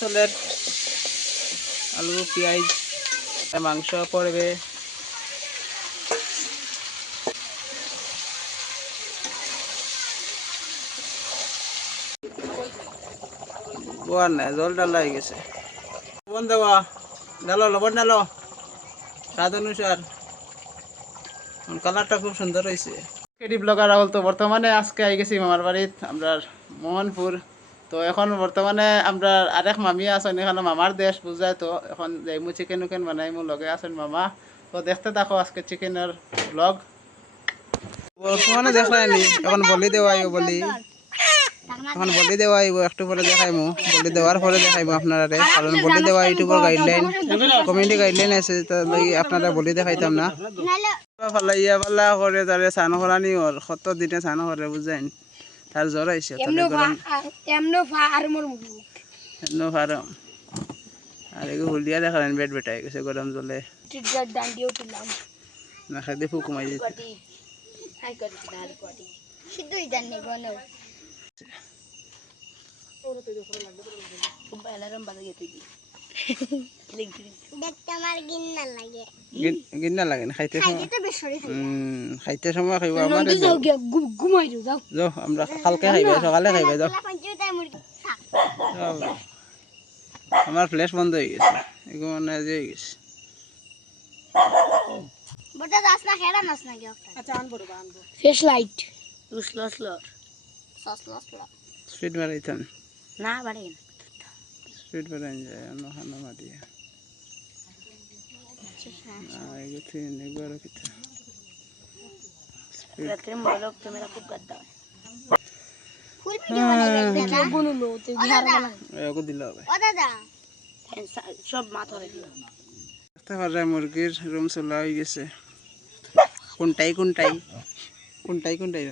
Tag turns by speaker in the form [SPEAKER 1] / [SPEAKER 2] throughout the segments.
[SPEAKER 1] চলের আলু, পেঁয়াজ মাংস পড়বে। নাই, জল ডালা হয়ে গেছে। লবণ দেওয়া ডালো লবণ ডালো স্বাদ অনুসার। কালারটা খুব সুন্দর হয়েছে। কেডি ব্লগার রাহুল তো বর্তমানে আজকে আই গেছি মামার বাড়িত আমরা মোহনপুর। তো এখন বর্তমানে আমরা আরেক মামি আছেন এখানে মামার দেশ বুঝায় তো। এখন যাইমু চিকেন উকেন বানাইমু লগে আছেন মামা। তো দেখতে থাকো আজকে চিকেনের ব্লগ বর্তমানে দেখলাইনি এখন বলি দেওয়া আইব বলি। এখন বলি দেওয়া আইব একটু পরে দেখাইমু বলি দেওয়ার পরে দেখাইমু আপনারা কারণ বলি দেওয়া ইউটিউবের গাইডলাইন কমিউনিটি গাইডলাইন আছে লাগি আপনারা বলি দেখাইতাম না। ফালাইয়া ফালা করে তারে চান করানি ওর কত দিনে চান করে বুঝাইন তার জ্বর আইছে গরম
[SPEAKER 2] এমনো আর মোর মুখি
[SPEAKER 1] নো ফারম আর এগুলো হুলিয়া দেখালেন বেড বেটাই গেছে গরম জলে। না খাই দিয়ে ফুক দিতে
[SPEAKER 2] কটি হাই সিদ্ধই জানি গনো খুব অ্যালার্ম বাজে তুই দেখতে আমার গিন্না লাগে।
[SPEAKER 1] গিন্না লাগে না? খাইতে সময়?
[SPEAKER 2] খাইতে বেশ সরি
[SPEAKER 1] উম, খাইতে সময় খাইব। আমার
[SPEAKER 2] নন্দী যাও গিয়া ঘুমাই যাও যাও।
[SPEAKER 1] যাও আমরা কালকে খাইবে সকালে খাইবে যাও। আমার ফ্ল্যাশ বন্ধ হয়ে গেছে। এগুলো মানে যে হয়ে গেছে।
[SPEAKER 2] বড়টা দাস না খেড়া নাস না গিয়া আচ্ছা আনব আনব। ফেস লাইট লুসলো স্লো সসলো স্লো
[SPEAKER 1] স্পিড মারাইতাম
[SPEAKER 2] না বাড়ে
[SPEAKER 1] স্পিড মারাই যায় অন্য
[SPEAKER 2] সব মাথা
[SPEAKER 1] দেখতে পারে মুরগির রুম চলা হয়ে গেছে কোনটাই কোনটাই কোনটাই কোনটাই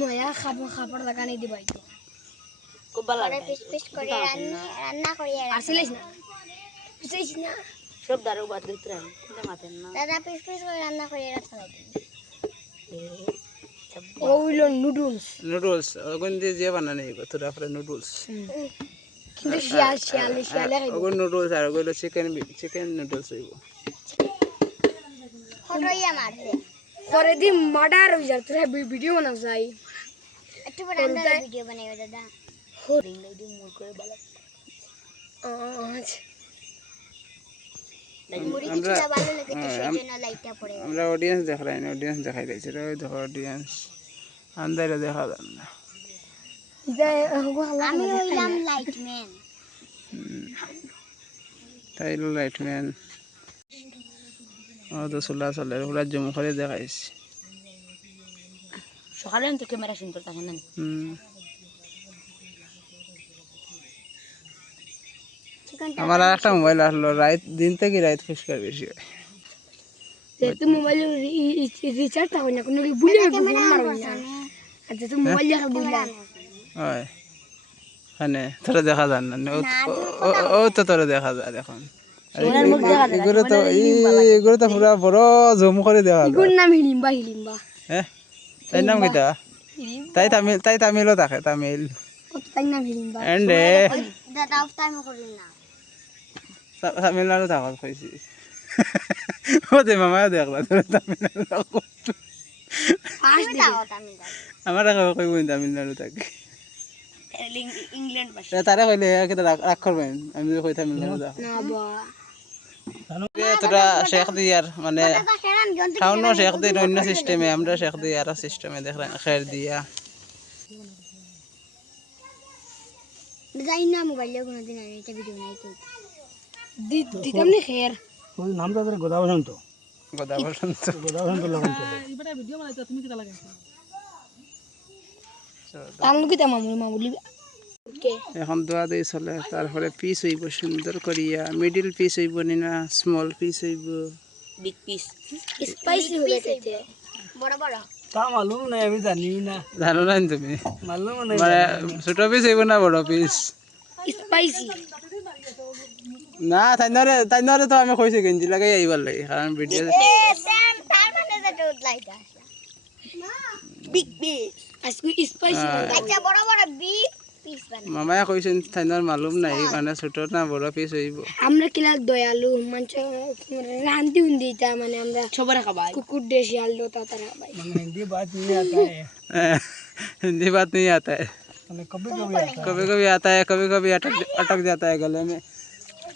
[SPEAKER 2] নয়া খাব খাবার লাগানি দিবাই তো করে রান্না না পিসাইছ না সব দারু বাদ দিতে কোনটা মাথেন না। দাদা পিস পিস করে রান্না করে রাখতে লাগে ওইলো নুডলস।
[SPEAKER 1] নুডলস ওগুন দিয়ে যে বানানি তোরা পরে নুডলস।
[SPEAKER 2] কিন্তু শিয়াল শিয়াল শিয়ালে
[SPEAKER 1] ওগুন নুডলস আর ওগুলো চিকেন চিকেন নুডলস হইব।
[SPEAKER 2] ফটোইয়া মারছে পরে দি মার্ডার হই যা তোরা ভিডিও বানাও যাই একটু পরে ভিডিও বানাইব দাদা। হোরিং লই মুর করে বালা আচ্ছা। লাইটটা পড়ে
[SPEAKER 1] আমরা অডিয়েন্স দেখাই না অডিয়েন্স দেখাই রয়েছে ওই দেখো অডিয়েন্স আন্দারে দেখা যান না।
[SPEAKER 2] আমি হইলাম
[SPEAKER 1] তাই লাইটম্যান ও তো চলা চলে পুরা জুম করে দেখাইছি।
[SPEAKER 2] সকালে তো ক্যামেরা সুন্দর থাকে না।
[SPEAKER 1] হুম। আমার আর একটা মোবাইল আসলো রাত দিন থেকে রাত ফুসকার বেশি হয়।
[SPEAKER 2] যেহেতু মোবাইল রিচার্জ থাকে না কোনো আর যেহেতু মোবাইল দেখা বুঝলা
[SPEAKER 1] হয়। মানে তোরা দেখা যান না ও তো- তোরা দেখা যায় এখন এগুলো তো এগুলো তো পুরা বড় জুম করে দেওয়া যায়।
[SPEAKER 2] নাম হিলিম্বা হিলিম্বা।
[SPEAKER 1] হ্যাঁ? তাই নাম তাই তামিল তাই তামিলও থাকে তামিল।
[SPEAKER 2] তাই নাম হিলিম্বা।
[SPEAKER 1] এন্ডে।
[SPEAKER 2] দাদা টাইম করলি না।
[SPEAKER 1] তা- তামিলনাড়ু থাকত কইছি ও মামাও দেখলা তোরা তামিলনাড়ু থাকত আমার কইব তামিলনাড়ু থাকে তারা কইলে রাগ করবেন আমি কই তামিলনাড়ু থাকো তোরা শেখ দিয়ার মানে টাউনও শেখ দিই অন্য সিস্টেমে আমরা শেখ দিই আর সিস্টেমে দেখলাম খের দিয়া।
[SPEAKER 2] যাই না মোবাইলে কোনোদিন আমি এটা ভিডিও নাই দিতাম নি খের
[SPEAKER 3] নামটা ধরে গোদা বসন্ত।
[SPEAKER 1] গদা বসন্ত।
[SPEAKER 3] গোদা বসন্ত লগন
[SPEAKER 2] তাম কি তাম মামুলি মামুলি কে?
[SPEAKER 1] এখন দোয়া দিয়ে চলে তারপরে পিস হইব সুন্দর করিয়া। মিডিল পিস হইব না স্মল পিস হইব।
[SPEAKER 2] বিগ পিস স্পাইসি হবে খেতে বড় বড়।
[SPEAKER 3] তা মালুম নাই আমি জানি না।
[SPEAKER 1] জানো না তুমি?
[SPEAKER 3] মালুম নাই
[SPEAKER 1] মানে ছোট পিস হইব না বড় পিস
[SPEAKER 2] স্পাইসি
[SPEAKER 1] না তাই নরে তাই নরে তো আমি কইছি গেঞ্জি লাগাই আইবার লাগে কারণ ভিডিও
[SPEAKER 2] সেম তার মানে যেটা লাইট আসলা বিগ বিগ আজকে স্পাইসি আচ্ছা বড় বড় বিগ পিস বানাই
[SPEAKER 1] মামায়ে কইছেন থাইনার মালুম নাই মানে ছোট না বড় পিস হইব
[SPEAKER 2] আমরা কিলা দয়ালু মাংস রান্তি উন্দি তা মানে আমরা সবার খাবাই কুকুর দিয়ে শিয়াল দো তা তারা খাবাই
[SPEAKER 3] মানে हिंदी बात नहीं आता है
[SPEAKER 1] Eh, हिंदी बात नहीं आता है
[SPEAKER 3] मैंने कभी कभी आता
[SPEAKER 1] कभी कभी आता है कभी कभी अटक अटक जाता है गले में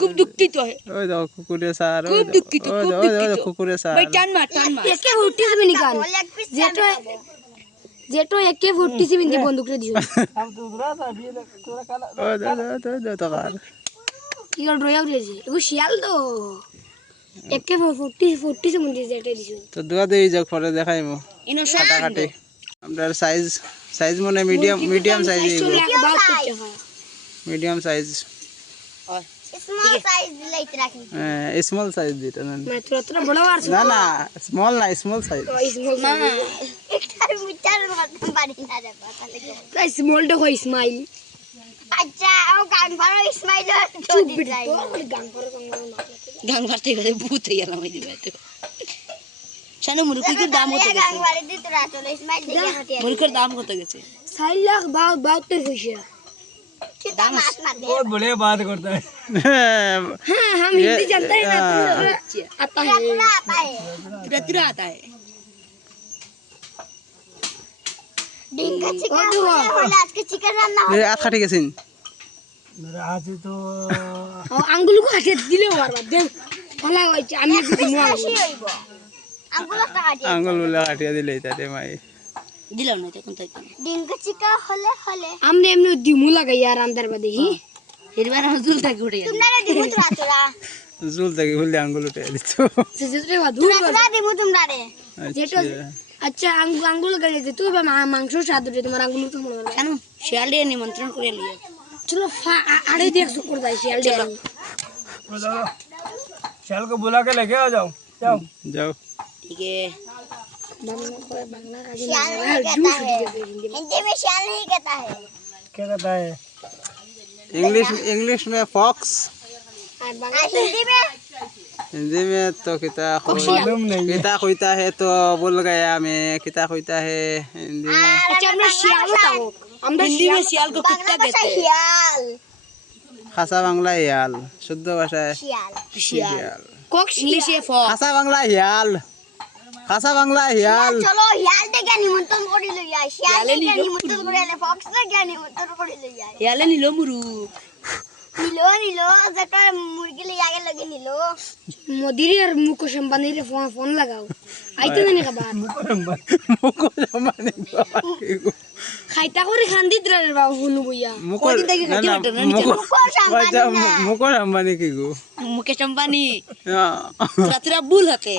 [SPEAKER 4] খুব দুঃখিত।
[SPEAKER 1] ওই দাও কুকুরে স্যার
[SPEAKER 4] খুব দুঃখিত খুব দুঃখিত।
[SPEAKER 1] কুকুরে স্যার
[SPEAKER 4] ভাই টান মার টান মার।
[SPEAKER 2] একে ভর্তি হবে নি গান? যেটো যেটো একে ভর্তি হবে নি বন্দুকরে দিও
[SPEAKER 1] ওই দাও দাও দাও তো গান
[SPEAKER 2] কি গড় রয়া উঠেছে? এগো শিয়াল তো। একে ভর্তি ভর্তি হবে নি যেটা দিছো
[SPEAKER 1] তো দোয়া দেই যাক পরে দেখাইমু
[SPEAKER 4] ইনো
[SPEAKER 1] কাটাকাটি। আমরা সাইজ সাইজ মনে medium medium
[SPEAKER 2] size medium size হয়। স্মল সাইজ
[SPEAKER 1] দিটা না
[SPEAKER 2] মানে
[SPEAKER 1] না না স্মল না স্মল সাইজ
[SPEAKER 2] হয় স্মাইল আচ্ছা ও গান ভালো স্মাইল চুপ গান ভালো গান
[SPEAKER 4] গাং ভারতে গেলে ভূত হয়ে গেলাম এই দিবে তো শানে মুরুকুর দাম কত গেছে মুরুকুর দাম কত গেছে
[SPEAKER 2] সাইল লাখ হইছে
[SPEAKER 3] बहुत बढ़िया बात करता है
[SPEAKER 2] हाँ हम हिंदी जानते हैं ना तो आता है आता है
[SPEAKER 4] तुरा तुरा आता है
[SPEAKER 2] डिंगा चिकन होला आज के चिकन রান্না
[SPEAKER 1] এ আট কাটি গেছেন
[SPEAKER 3] मेरा हाथ से तो
[SPEAKER 2] আঙ্গুল কো হাতে দিলে মারবা দেখ ফলা হইছে আমি একটু দিমু হইব আঙ্গুল টা কাটি
[SPEAKER 1] আঙ্গুল বলে কাটিয়া দিলে তাতে মাই
[SPEAKER 4] দিলাম না তখন তাই
[SPEAKER 2] ডিঙ্গা চিকা হলে হলে আমনে এমনি দিমু লাগাই আর আন্দার বাদে হি
[SPEAKER 4] এবার আমার জুল থাকে উঠে যাবে
[SPEAKER 2] তোমরা দিমু তোরা তোরা
[SPEAKER 1] জুল থেকে বললে আঙ্গুল উঠে দিত
[SPEAKER 2] সেজে বাদু তোরা দিমু তোমরা রে
[SPEAKER 1] আচ্ছা
[SPEAKER 2] আচ্ছা আঙ্গুল আঙ্গুল গাড়ি যে তুই বা মাংস স্বাদ উঠে তোমার আঙ্গুল তো মনে হয়
[SPEAKER 4] কেন শিয়াল দিয়ে নিমন্ত্রণ করে লিয়ে
[SPEAKER 2] চলো আড়ে দিয়ে শুকর যাই শিয়াল দিয়ে
[SPEAKER 3] बताओ शाल को बुला के लेके आ जाओ जाओ
[SPEAKER 1] যাও
[SPEAKER 4] ঠিক আছে
[SPEAKER 2] हिंदी में शाल नहीं कहता है
[SPEAKER 3] क्या कहता है
[SPEAKER 1] इंग्लिश इंग्लिश में फॉक्स
[SPEAKER 2] हिंदी में
[SPEAKER 1] हिंदी में तो किता
[SPEAKER 3] मालूम नहीं है
[SPEAKER 1] किता खोता है तो बोल गया मैं किता खोता है हिंदी में
[SPEAKER 2] अच्छा আমরা শিয়াল তাও আমরা
[SPEAKER 4] हिंदी में शियाल को कुत्ता कहते हैं
[SPEAKER 2] শিয়াল
[SPEAKER 1] খাসা বাংলা হিয়াল শুদ্ধ ভাষায়
[SPEAKER 2] শিয়াল
[SPEAKER 1] হিয়াল
[SPEAKER 2] কক
[SPEAKER 4] इंग्लिश है फॉक्स
[SPEAKER 1] খাসা বাংলা হিয়াল কাঁচা বাংলা হিয়াল।
[SPEAKER 2] চলো হিয়াল থেকে নিমন্ত্রণ করি লই আই হিয়াল নিমন্ত্রণ করে আলে ফক্স থেকে নিমন্ত্রণ করি লই
[SPEAKER 4] হিয়ালে নিলো মুরু।
[SPEAKER 2] নিলো নিলো যেটা মুরগি লই আগে লাগি নিলো। মোদির আর মুকেশ আম্বানি রে ফোন ফোন লাগাও। আইতে জানি খাবার
[SPEAKER 1] মুকেশ আম্বানি
[SPEAKER 2] খাইতা করে খান্দি দ্রারে বাবু হুনু বইয়া।
[SPEAKER 4] মুকেশ
[SPEAKER 1] দেখি
[SPEAKER 4] খাইতে ওঠে না
[SPEAKER 1] নিচে
[SPEAKER 2] মুকেশ
[SPEAKER 1] আম্বানি মুকেশ কি গো।
[SPEAKER 2] মুকেশ আম্বানি। রাত্রা
[SPEAKER 4] বুল
[SPEAKER 2] হাতে।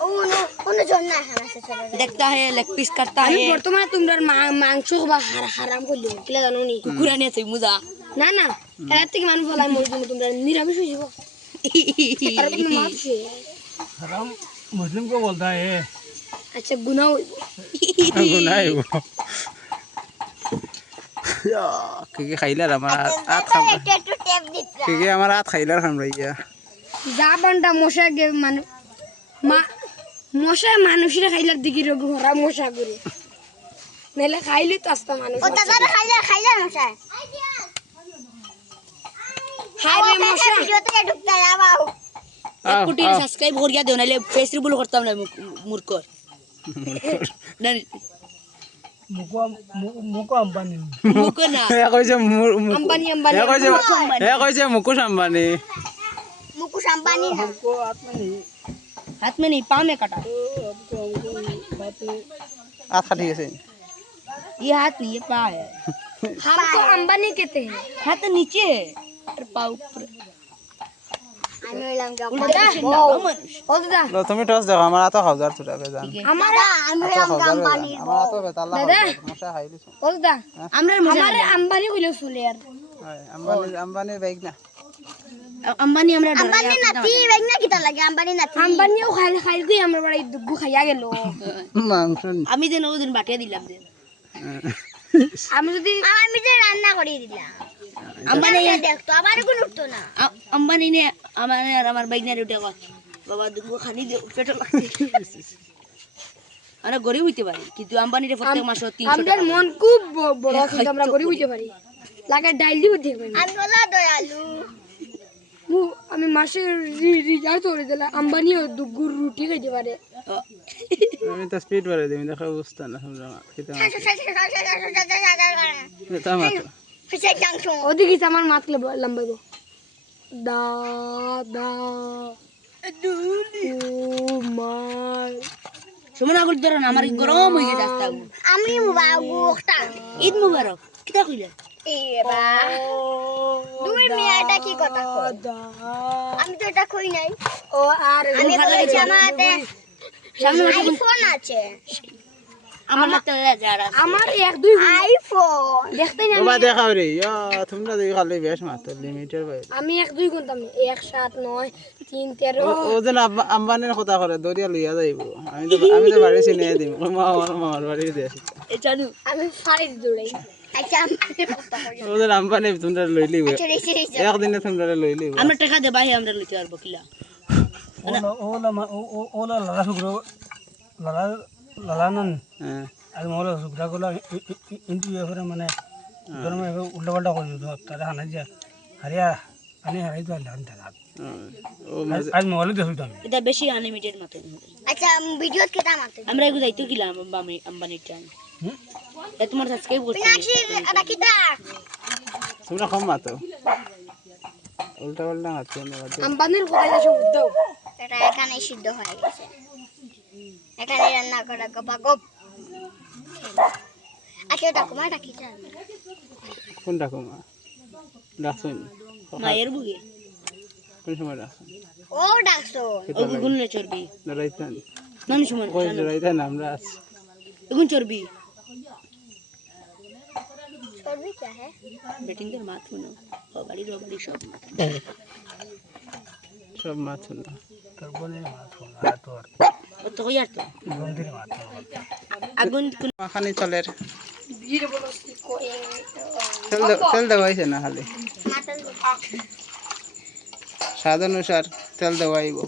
[SPEAKER 2] ও নো ওনো জন্না হারা সে চলে
[SPEAKER 4] देखता है लेग पीस करता
[SPEAKER 2] আমি
[SPEAKER 4] है
[SPEAKER 2] বর্তমানে তোমরা মাংস বা হারাম করলি কিলা জানো নি
[SPEAKER 4] कुकुरा नहीं थी मुजा
[SPEAKER 2] না না এর থেকে মানুষ বলাই মরি তুমি তোমরা নিরামিষ হয়ে যাব আর তুমি মাছ
[SPEAKER 3] हराम मुस्लिम को बोलता है
[SPEAKER 2] আচ্ছা গুনাহ হইব
[SPEAKER 1] গুনাই কি কি খাইলার আমার আত খাম
[SPEAKER 2] একটু টেপ দিত
[SPEAKER 1] কি কি আমার আত খাইলার খাম রাইয়া
[SPEAKER 2] যা বান্ডা মশা গে মানে মা মশা মানুষের খাইলার দিকে রোগ ভরা মশা করে। নাহলে খাইলে তো আস্তা মানুষ
[SPEAKER 5] খাইলা খাইলা মশা?
[SPEAKER 2] হ্যাঁ হাইবে মশা।
[SPEAKER 5] ভিডিওতে ঢুকতে যাও
[SPEAKER 4] এক কোটি সাবস্ক্রাইব
[SPEAKER 1] মুকুশ আম্বানি।
[SPEAKER 5] মুকুশ আম্বানি।
[SPEAKER 3] हाथ में नहीं
[SPEAKER 4] हाथ में नहीं पाँव में कटा
[SPEAKER 3] हमको हमको बात में
[SPEAKER 1] আঠ ষাঠি আছে
[SPEAKER 4] ये हाथ नहीं ये पाँव है
[SPEAKER 2] हम तो अंबानी कहते हैं
[SPEAKER 4] हाथ तो नीचे है और पाँव ऊपर
[SPEAKER 5] আমি হইলাম কি
[SPEAKER 4] उल्टा पीछे ना हो मनुष्य
[SPEAKER 2] ও দাদা
[SPEAKER 1] ল, তুমি টস দেখো আমার এত হাজার চুটাকে জান
[SPEAKER 2] আমার
[SPEAKER 5] দাদা আমি
[SPEAKER 1] এত
[SPEAKER 5] হইলাম কি
[SPEAKER 1] হাজার
[SPEAKER 5] আম্বানি
[SPEAKER 1] আমার এত বেতাল্লা মশা খাইলি
[SPEAKER 2] ও দাদা
[SPEAKER 4] আমরা মজা
[SPEAKER 2] আমার আম্বানি কইলে চলে আর
[SPEAKER 1] আম্বানি আম্বানির বাইক না
[SPEAKER 4] আম্বানি আমরা
[SPEAKER 5] আম্বানি নাতি না লাগে? আম্বানি নাতি।
[SPEAKER 2] কই আমরা দুগু খাইয়া গেল।
[SPEAKER 1] মাংস
[SPEAKER 4] আমি দিন দিলাম যে।
[SPEAKER 2] আমি যদি
[SPEAKER 5] আমি যে রান্না দিলাম
[SPEAKER 4] আম্বানি
[SPEAKER 5] আবার কোন উঠতো না।
[SPEAKER 4] আম্বানি নে আমার আর আমার বাবা দুগু খানি দে হইতে পারি কিন্তু আম্বানিরে প্রত্যেক মাসে 300
[SPEAKER 2] আমাদের মন খুব বড় কিন্তু আমরা হইতে পারি লাগে ডাইল দিব দেখবেন
[SPEAKER 5] আমরা দয়ালু।
[SPEAKER 2] মু আমি মাসে রিজার্ভ করে দিলে আম্বানিও দুগুর রুটি খাইতে পারে
[SPEAKER 1] আমি তো স্পিড বাড়াই দিই দেখো অবস্থা না আমরা খেতে
[SPEAKER 5] ফিসে চাংশ
[SPEAKER 2] ওদিকে আমার মাতলে লম্বাইব দা দা ও মাই
[SPEAKER 4] সুমন আগুল ধরো আমার গরম হয়ে গেছে
[SPEAKER 5] আমি বাবু
[SPEAKER 4] ঈদ মুবারক কিতা কইলে
[SPEAKER 5] এবা দুই মিয়াটা কি কথা কয়? আমি তো এটা কই নাই।
[SPEAKER 2] ও আর
[SPEAKER 5] আমি বলেছি আমার হাতে আইফোন আছে।
[SPEAKER 4] আমার হাতে যারা
[SPEAKER 2] আমার এক দুই
[SPEAKER 5] আইফোন
[SPEAKER 2] দেখতে না
[SPEAKER 1] বাবা দেখাও রে ইয়া তোমরা দেখি খালি বেশ মাত্র লিমিটের বাইরে
[SPEAKER 2] আমি এক দুই গুনতাম এক সাত নয় তিন তেরো।
[SPEAKER 1] ও- ও যেন আব্বা- কথা করে দরিয়া লইয়া যাইব। আমি তো আমি তো বাড়ি চিনিয়ে দিম। মা আমার মামার বাড়ি দিয়ে
[SPEAKER 2] আমি ফাড়ি দৌড়াই
[SPEAKER 1] ওদের আম্বানি তোমরা লই লিব। একদিনে তোমরা লই
[SPEAKER 4] আমরা
[SPEAKER 1] হ্যাঁ।
[SPEAKER 3] মানে হ্যাঁ। ধর্ম উল্টা পাল্টা করে দিত তারা হানা যা হারিয়া আনি হারাই তো
[SPEAKER 1] আল্লাহ তারা।
[SPEAKER 3] আজ মোবাইলে দেখি তো
[SPEAKER 4] এটা বেশি আনলিমিটেড মত
[SPEAKER 5] আচ্ছা
[SPEAKER 4] টাইম এ তোমার সাবস্ক্রাইব করতে
[SPEAKER 1] কম মাতো। উল্টা পাল্টা মাতো।
[SPEAKER 2] আম্বানির কোথায় যাচ্ছে উদ্যোগ
[SPEAKER 5] এটা এখানে সিদ্ধ হয়ে গেছে। এখানে রান্না করা গপা গপ আচ্ছা
[SPEAKER 1] ডাকছুন?
[SPEAKER 4] মায়ের বুকে।
[SPEAKER 1] কোন সময় ডাকছুন?
[SPEAKER 5] ও ডাকছো।
[SPEAKER 4] ও গুনলে চর্বি।
[SPEAKER 1] রাইতান
[SPEAKER 4] নানি সুমন
[SPEAKER 1] কই রাইতান আমরা আছি।
[SPEAKER 4] এগুন চর্বি।
[SPEAKER 5] চর্বি কে হ্যাঁ
[SPEAKER 4] বেটিং দের মাথ শুনো বাড়ি বাড়ি সব
[SPEAKER 1] সব মাছ না
[SPEAKER 3] करबो ने माथ होना तो
[SPEAKER 4] ও তো কই আর তো
[SPEAKER 3] गंदी माथ
[SPEAKER 4] আগুন
[SPEAKER 1] মাখানি চলের তেল দে- তেল দেওয়া হয়েছে না খালি
[SPEAKER 5] মাথা
[SPEAKER 1] স্বাদ অনুসার তেল দেওয়া আইব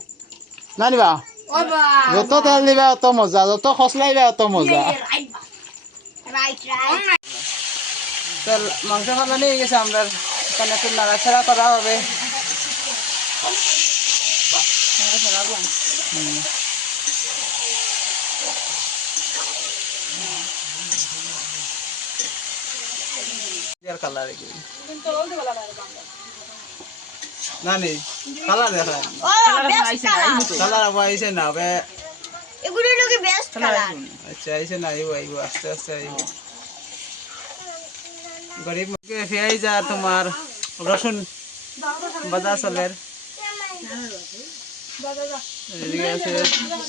[SPEAKER 1] না নিবা যত তেল দিবা অত মজা যত খসলাইবা অত মজা
[SPEAKER 5] রাইট রাইট
[SPEAKER 1] তেল মাংস খালানি হয়ে গেছে আমরা এখানে একটু নাড়াচাড়া করা হবে। কালার না নি কালার দেখা
[SPEAKER 5] কালার
[SPEAKER 1] আবার না বে
[SPEAKER 5] এগুলো লোকে বেস্ট কালার
[SPEAKER 1] আচ্ছা আইছে না আইব আইব আস্তে আস্তে আইব। গরিব পেঁয়াজ আর তোমার রসুন বাদা চলের।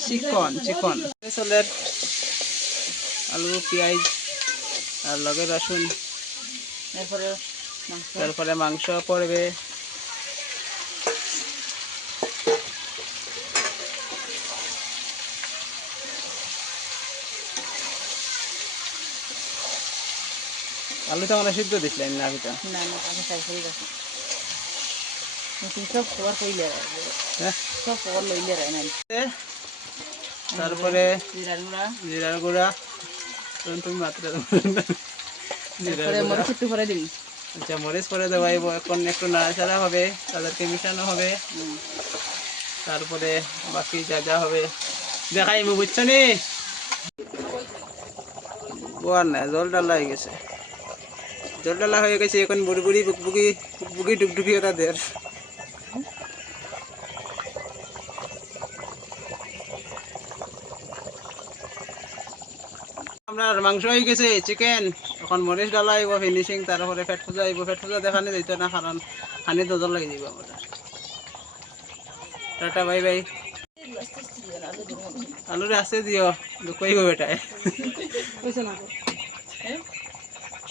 [SPEAKER 1] চিকন চিকন। চলের আলু, পেঁয়াজ আর লগে রসুন।
[SPEAKER 4] এরপরে
[SPEAKER 1] তারপরে মাংস পড়বে। আলুটা মানে সিদ্ধ দিছিলেন না আলুটা
[SPEAKER 4] না না আমি চাই করে গেছে সব খবর কইলে
[SPEAKER 1] হ্যাঁ?
[SPEAKER 4] সব খবর লইলে রাই না
[SPEAKER 1] তারপরে
[SPEAKER 4] জিরার গুঁড়া।
[SPEAKER 1] জিরার গুঁড়া তুমি মাত্র
[SPEAKER 4] মরিচ একটু
[SPEAKER 1] আচ্ছা মরিচ করে দেওয়াইব এখন একটু নাড়াচাড়া হবে তাদেরকে মিশানো হবে। তারপরে বাকি যা যা হবে দেখাইব বুঝছ না? জল ডালা হয়ে গেছে। জল ডালা হয়ে গেছে এখন বুড়ি বুড়ি বুকবুকি বুকবুকি ডুকডুকি তাদের আমরা মাংস হয়ে গেছে চিকেন এখন মরিচ ডালা আইব ফিনিশিং তারপরে পেট পূজা আইব। পেট পূজা দেখানি দিত না কারণ হানি দজল লাগি দিব আমার টাটা বাই বাই। আলুরে আছে দিও কইব বেটায়।